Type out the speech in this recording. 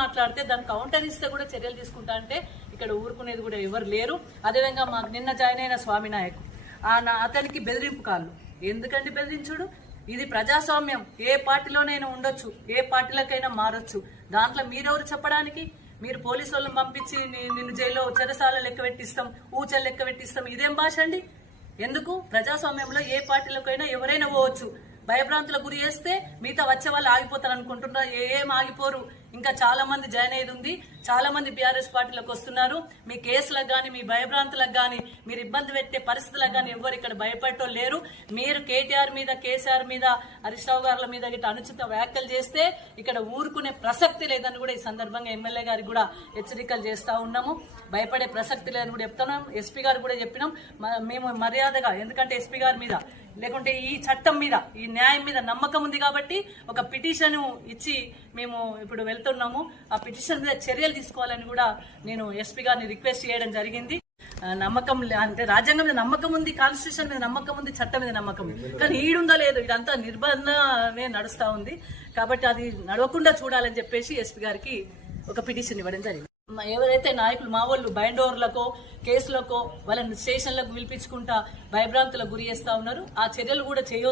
మాట్లాడితే దాన్ని కౌంటర్ ఇస్తే కూడా చర్యలు తీసుకుంటా అంటే ఇక్కడ ఊరుకునేది కూడా ఎవరు లేరు. అదేవిధంగా మాకు నిన్న జాయిన్ అయిన స్వామి నాయకు. ఆ నా- అతనికి బెదిరింపు కాళ్ళు. ఎందుకండి బెదిరించుడు? ఇది ప్రజాస్వామ్యం. ఏ పార్టీలోనైనా ఉండొచ్చు. ఏ పార్టీలకైనా మారొచ్చు. దాంట్లో మీరెవరు చెప్పడానికి? మీరు పోలీసు వాళ్ళని పంపించి నిన్ను జైల్లో చెరసాల లెక్క పెట్టిస్తాం ఊచలు లెక్క పెట్టిస్తాం. ఇదేం భాష అండి? ఎందుకు? ప్రజాస్వామ్యంలో ఏ పార్టీలకైనా ఎవరైనా పోవచ్చు. భయభ్రాంతులకు గురి చేస్తే మిగతా వచ్చే వాళ్ళు ఆగిపోతారు అనుకుంటున్నారు. ఏం ఆగిపోరు. ఇంకా చాలా మంది జాయిన్ అయ్యేది ఉంది. చాలా మంది బీఆర్ఎస్ పార్టీలకు వస్తున్నారు. మీ కేసులకు కానీ మీ భయభ్రాంతులకు కానీ మీరు ఇబ్బంది పెట్టే పరిస్థితులకు కానీ ఎవరు ఇక్కడ భయపడటం లేరు. మీరు కేటీఆర్ మీద కేసీఆర్ మీద హరీష్రావు గారుల మీద ఇట్లా అనుచిత వ్యాఖ్యలు చేస్తే ఇక్కడ ఊరుకునే ప్రసక్తి లేదని కూడా ఈ సందర్భంగా ఎమ్మెల్యే గారికి కూడా హెచ్చరికలు చేస్తా ఉన్నాము. భయపడే ప్రసక్తి లేదని కూడా చెప్తున్నాం. ఎస్పీ గారు కూడా చెప్పినాం. మ- మేము మర్యాదగా ఎందుకంటే ఎస్పీ గారి మీద లేకుంటే ఈ చట్టం మీద ఈ న్యాయం మీద నమ్మకం ఉంది కాబట్టి ఒక పిటిషన్ ఇచ్చి మేము ఇప్పుడు వెళ్తున్నాము. ఆ పిటిషన్ మీద చర్యలు తీసుకోవాలని కూడా నేను ఎస్పీ గారిని రిక్వెస్ట్ చేయడం జరిగింది. నమ్మకం లే- అంటే రాజ్యాంగం మీద నమ్మకం ఉంది కాన్స్టిట్యూషన్ మీద నమ్మకం ఉంది చట్టం మీద నమ్మకం ఉంది. కానీ ఈడుందో లేదు? ఇదంతా నిర్బంధమే నడుస్తూ ఉంది. కాబట్టి అది నడవకుండా చూడాలని చెప్పేసి ఎస్పీ గారికి ఒక పిటిషన్ ఇవ్వడం జరిగింది. ఎవరైతే నాయకులు మా వాళ్ళు బైండోర్లకో కేసులకో వాళ్ళని స్టేషన్లకు పిలిపించుకుంటా భయభ్రాంతులకు గురి చేస్తా ఉన్నారు. ఆ చర్యలు కూడా చేయొద్దు